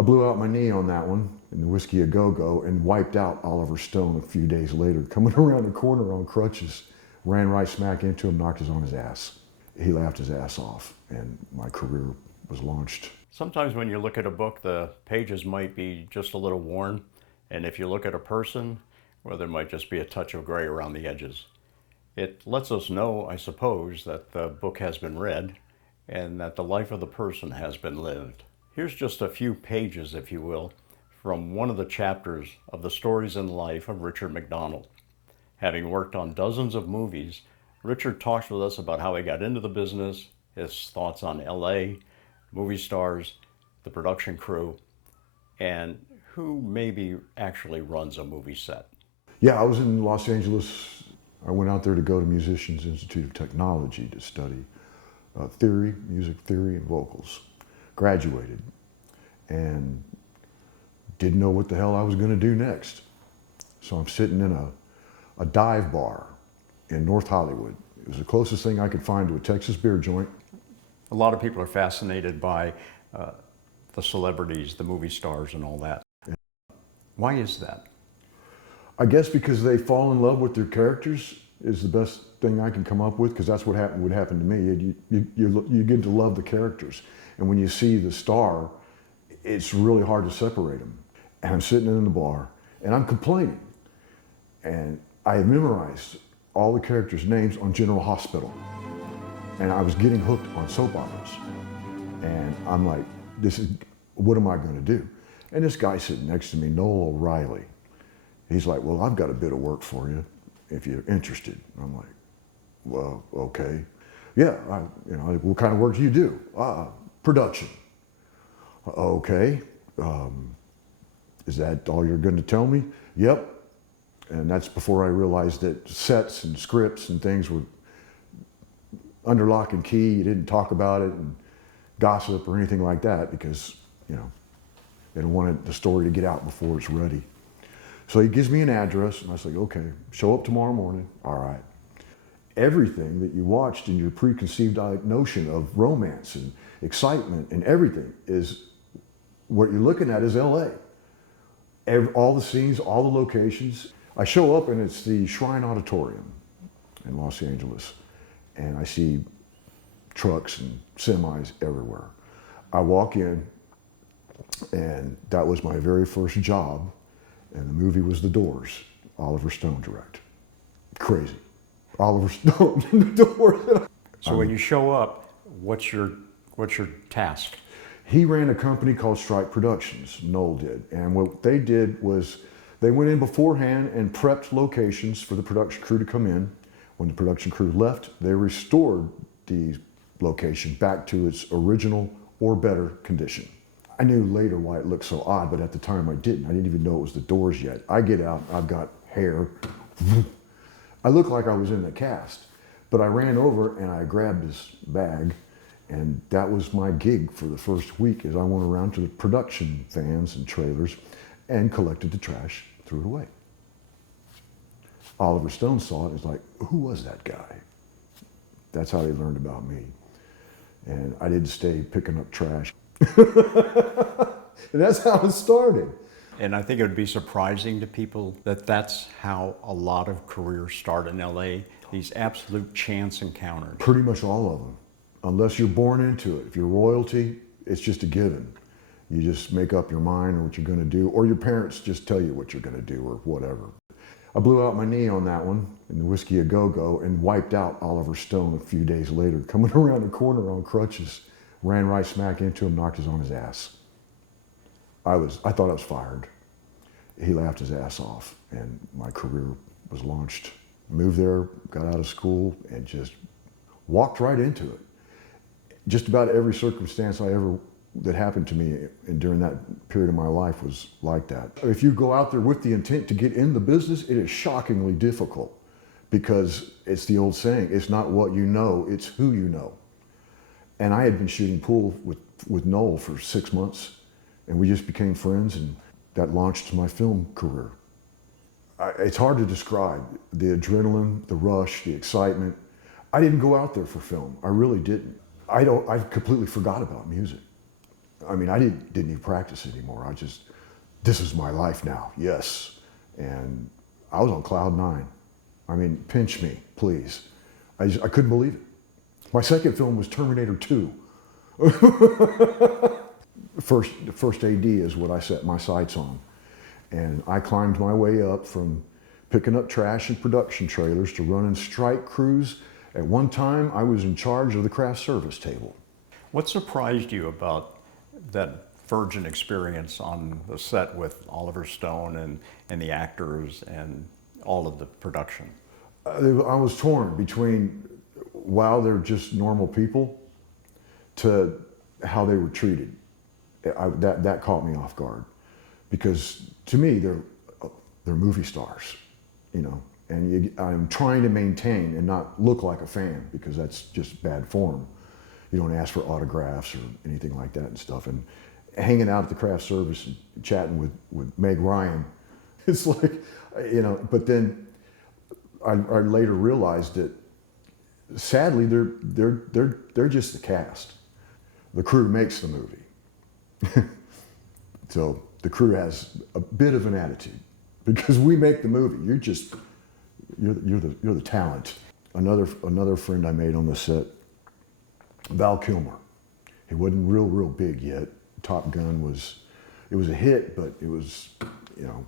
I blew out my knee on that one in the Whiskey A Go-Go and wiped out Oliver Stone a few days later, coming around the corner on crutches. Ran right smack into him, knocked his on his ass. He laughed his ass off, and my career was launched. Sometimes when you look at a book, the pages might be just a little worn. And if you look at a person, well, there might just be a touch of gray around the edges. It lets us know, I suppose, that the book has been read and that the life of the person has been lived. Here's just a few pages, if you will, from one of the chapters of the stories and life of Richard McDonald. Having worked on dozens of movies, Richard talks with us about how he got into the business, his thoughts on LA, movie stars, the production crew, and who maybe actually runs a movie set. Yeah, I was in Los Angeles. I went out there to go to Musicians Institute of Technology to study theory, music theory, and vocals. Graduated and didn't know what the hell I was going to do next. So I'm sitting in a dive bar in North Hollywood. It was the closest thing I could find to a Texas beer joint. A lot of people are fascinated by the celebrities, the movie stars, and all that. Why is that? I guess because they fall in love with their characters is the best thing I can come up with, because that's what would happen to me. You get to love the characters. And when you see the star, it's really hard to separate them. And I'm sitting in the bar, and I'm complaining. And I had memorized all the characters' names on General Hospital. And I was getting hooked on soap operas. And I'm like, what am I going to do? And this guy sitting next to me, Noel O'Reilly, he's like, well, I've got a bit of work for you if you're interested. I'm like, well, okay. Yeah, what kind of work do you do? Production. Okay. Is that all you're going to tell me? Yep. And that's before I realized that sets and scripts and things were under lock and key. You didn't talk about it and gossip or anything like that, because, they don't want the story to get out before it's ready. So he gives me an address, and I say, okay, show up tomorrow morning. All right. Everything that you watched in your preconceived notion of romance and excitement and everything is what you're looking at is LA. All the scenes, all the locations. I show up, and it's the Shrine Auditorium in Los Angeles, and I see trucks and semis everywhere. I walk in, and that was my very first job, and the movie was The Doors, Oliver Stone direct. Crazy. Oliver Stone in The Doors. So when you show up, what's your task? He ran a company called Strike Productions, Noel did, and what they did was they went in beforehand and prepped locations for the production crew to come in. When the production crew left, they restored the location back to its original or better condition. I knew later why it looked so odd, but at the time I didn't. I didn't even know it was The Doors yet. I get out, I've got hair. I look like I was in the cast, but I ran over and I grabbed this bag, and that was my gig for the first week, as I went around to the production vans and trailers and collected the trash, threw it away. Oliver Stone saw it and was like, who was that guy? That's how they learned about me. And I didn't stay picking up trash. And that's how it started. And I think it would be surprising to people that that's how a lot of careers start in LA, these absolute chance encounters. Pretty much all of them, unless you're born into it. If you're royalty, it's just a given. You just make up your mind on what you're going to do, or your parents just tell you what you're going to do or whatever. I blew out my knee on that one in the Whiskey A Go-Go and wiped out Oliver Stone a few days later, coming around the corner on crutches. Ran right smack into him, knocked his on his ass. I thought I was fired. He laughed his ass off, and my career was launched. Moved there, got out of school, and just walked right into it. Just about every circumstance that happened to me during that period of my life was like that. If you go out there with the intent to get in the business, it is shockingly difficult, because it's the old saying, it's not what you know, it's who you know. And I had been shooting pool with Noel for 6 months, and we just became friends, and that launched my film career. It's hard to describe the adrenaline, the rush, the excitement. I didn't go out there for film. I really didn't. I completely forgot about music. I mean, I didn't even practice anymore. This is my life now. Yes. And I was on cloud nine. I mean, pinch me, please. I couldn't believe it. My second film was Terminator 2. The first AD is what I set my sights on. And I climbed my way up from picking up trash in production trailers to running strike crews. At one time, I was in charge of the craft service table. What surprised you about that virgin experience on the set with Oliver Stone and the actors and all of the production? I was torn between, wow, they're just normal people, to how they were treated. That caught me off guard, because to me they're movie stars, you know, and I'm trying to maintain and not look like a fan, because that's just bad form. You don't ask for autographs or anything like that and stuff. And hanging out at the craft service and chatting with Meg Ryan, it's like, you know. But then I later realized that sadly they're just the cast. The crew makes the movie. So the crew has a bit of an attitude, because we make the movie. You're the talent. Another friend I made on the set, Val Kilmer. He wasn't real big yet. Top Gun was a hit, but it was, you know,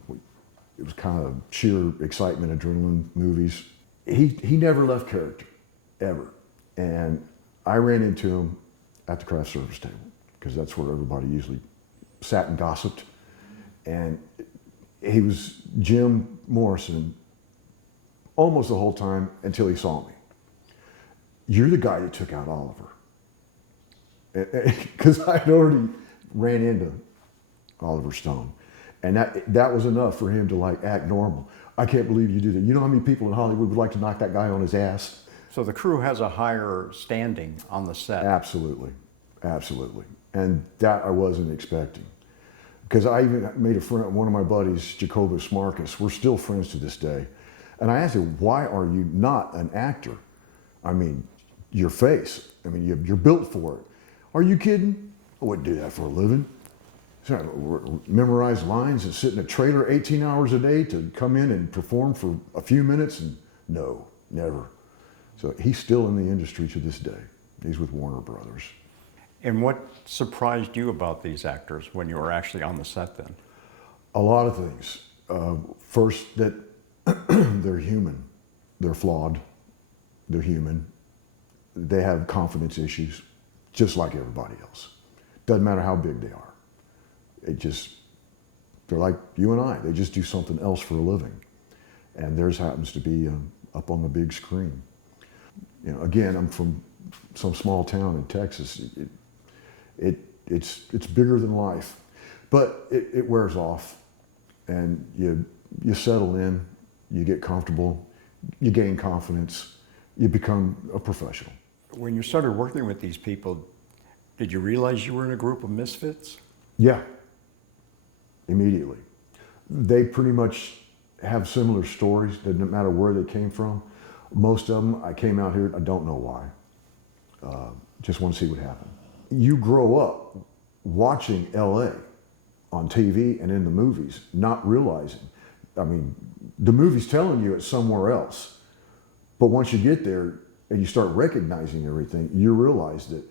it was kind of sheer excitement, adrenaline movies. He never left character, ever. And I ran into him at the craft service table, because that's where everybody usually sat and gossiped. And he was Jim Morrison almost the whole time until he saw me. You're the guy that took out Oliver. Because I'd already ran into Oliver Stone. And that was enough for him to like act normal. I can't believe you do that. You know how many people in Hollywood would like to knock that guy on his ass? So the crew has a higher standing on the set. Absolutely, absolutely. And that I wasn't expecting. Because I even made a friend, one of my buddies, Jacobus Marcus, we're still friends to this day. And I asked him, why are you not an actor? I mean, your face, I mean, you're built for it. Are you kidding? I wouldn't do that for a living. So memorize lines and sit in a trailer 18 hours a day to come in and perform for a few minutes? And no, never. So he's still in the industry to this day. He's with Warner Brothers. And what surprised you about these actors when you were actually on the set then? A lot of things. First, that they're human. They're flawed. They're human. They have confidence issues, just like everybody else. Doesn't matter how big they are. They're like you and I. They just do something else for a living. And theirs happens to be up on the big screen. You know, again, I'm from some small town in Texas. It's bigger than life, but it wears off, and you settle in, you get comfortable, you gain confidence, you become a professional. When you started working with these people, did you realize you were in a group of misfits? Yeah, immediately. They pretty much have similar stories, doesn't matter where they came from. Most of them, I came out here, I don't know why. Just want to see what happened. You grow up watching LA on TV and in the movies, not realizing. I mean, the movie's telling you it's somewhere else. But once you get there and you start recognizing everything, you realize that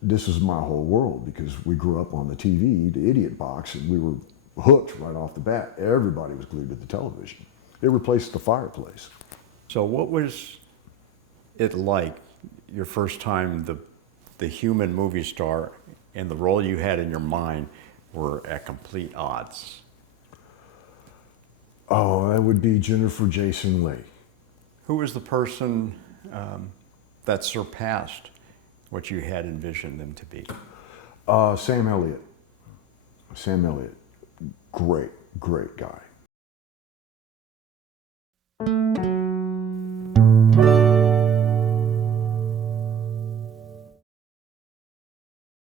this is my whole world, because we grew up on the TV, the idiot box, and we were hooked right off the bat. Everybody was glued to the television. It replaced the fireplace. So what was it like your first time the human movie star and the role you had in your mind were at complete odds? Oh, that would be Jennifer Jason Leigh. Who was the person that surpassed what you had envisioned them to be? Sam Elliott. Sam Elliott. Great guy.